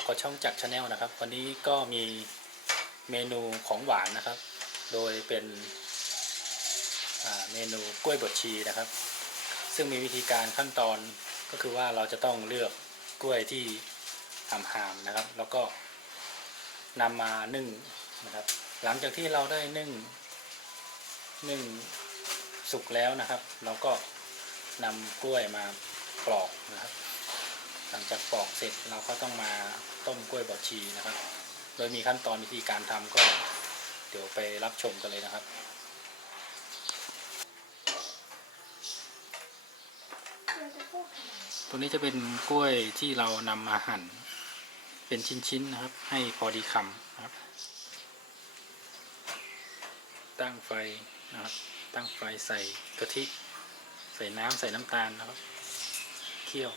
บกับช่องจักรชาแนลนะครับ วันนี้ก็มีเมนูของหวานนะครับ โดยเป็นเมนูกล้วยบดชีนะครับ ซึ่งมีวิธีการขั้นตอนก็คือว่าเราจะต้องเลือกกล้วยที่หามๆนะครับ แล้วก็นำมานึ่งนะครับ หลังจากที่เราได้นึ่งนึ่งสุกแล้วนะครับ เราก็นำกล้วยมาปลอกนะครับ หลังจากปอกเสร็จเราก็ต้องมาต้มกล้วยบดชีนะครับ โดยมีขั้นตอนวิธีการทำก็เดี๋ยวไปรับชมกันเลยนะครับตัวนี้จะเป็นกล้วยที่เรานำมาหั่น เป็นชิ้นๆนะครับ ให้พอดีคำนะครับ ตั้งไฟนะครับ ตั้งไฟใส่กะทิ ใส่น้ำใส่น้ำตาลนะครับ เคี่ยว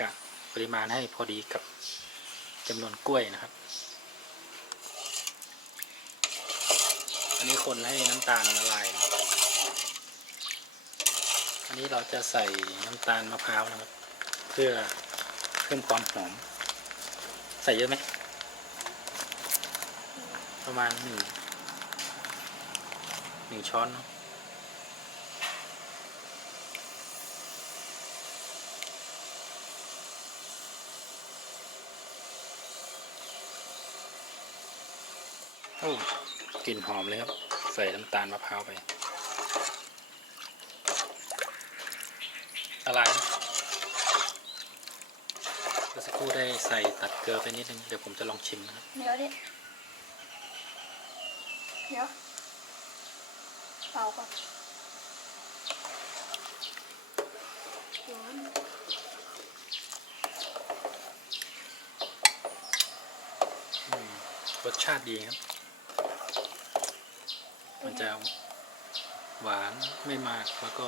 กะปริมาณให้พอดีกับจำนวนกล้วยนะครับ อันนี้คนให้น้ำตาลละลายนะอันนี้เราจะใส่น้ำตาลมะพร้าวนะครับ เพื่อเพิ่มความหอม ใส่เยอะไหม ประมาณหนึ่งหนึ่งช้อนเนอะ โอ้กลิ่นหอมเลยครับ ใส่น้ำตาลมะพร้าวไปอะไรนะเมื่อสักครู่ได้ใส่ตัดเกลือไปนิดนึง เดี๋ยวผมจะลองชิมนะครับเดี๋ยวดิเดี๋ยวเป่าก่อนร้อนอืมรสชาติดีครับ มันจะหวานไม่มากแล้วก็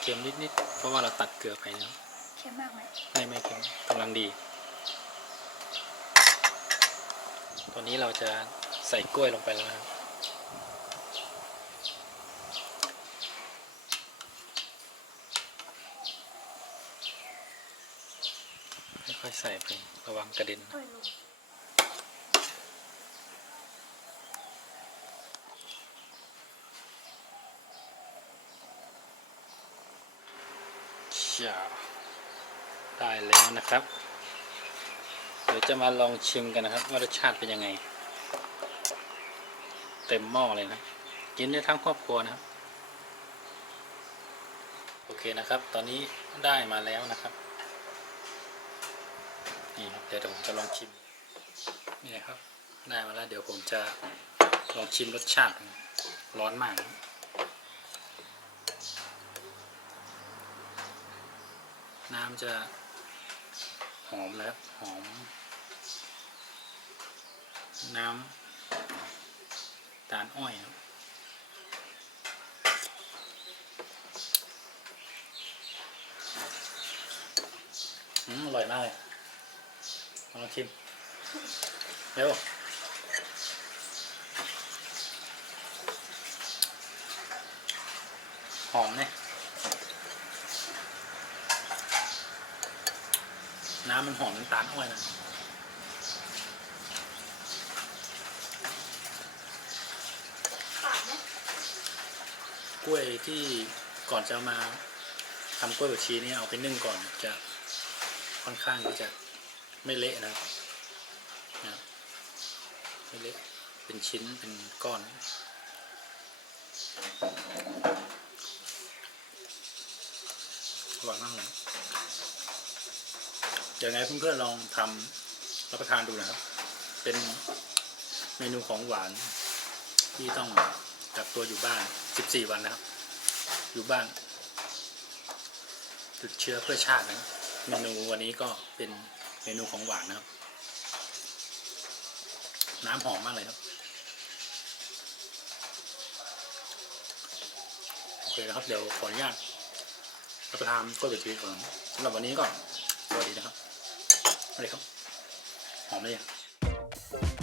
เค็มๆนิดๆเพราะว่าเราตัดเกลือไปนะครับเค็มมากไหมไม่ไม่เค็มกำลังดี ตอนนี้เราจะใส่กล้วยลงไปแล้วนะครับค่อยๆใส่ไประวังกระเด็น นะเอ้ยลงเชียได้แล้วนะครับเดี๋ยวจะมาลองชิมกันนะครับ ว่ารสชาติเป็นยังไง เต็มหม้อเลยนะกินได้ทั้งครอบครัวนะครับ โอเคนะครับ ตอนนี้ได้มาแล้วนะครับนี่ครับเดี๋ยวผมจะลองชิมนี่นะครับ ได้มาแล้วเดี๋ยวผมจะลองชิมรสชาติร้อนมาก น้ำจะหอมแล้วหอม น้ำตาลอ้อยครับอืมอร่อยมากเลยมาลองชิมเร็วหอมเนี่ย น้ำมันหอมน้ำตาลอ้อยนะขาดไหมกล้วยที่ก่อนจะเอามาทำกล้วยบดชีนี่เอาไปนึ่งก่อนจะค่อนข้างที่จะไม่เละนะครับนะไม่เละเป็นชิ้นเป็นก้อนอร่อยมากเลยเดี๋ ยวไงเพื่อนๆลองทำรับประทานดูนะครับ เป็นเมนูของหวานที่ต้องกักตัวอยู่บ้าน 14 วันนะครับ อยู่บ้านหยุดเชื้อเพื่อชาตินะครับ เมนูวันนี้ก็เป็นเมนูของหวานนะครับ น้ำหอมมากเลยครับ โอเคนะครับ เดี๋ยวขออนุญาตรับประทานกล้วยบดชีก่อนสำหรับวันนี้ก็สวัสดีนะครับ 再聊，好。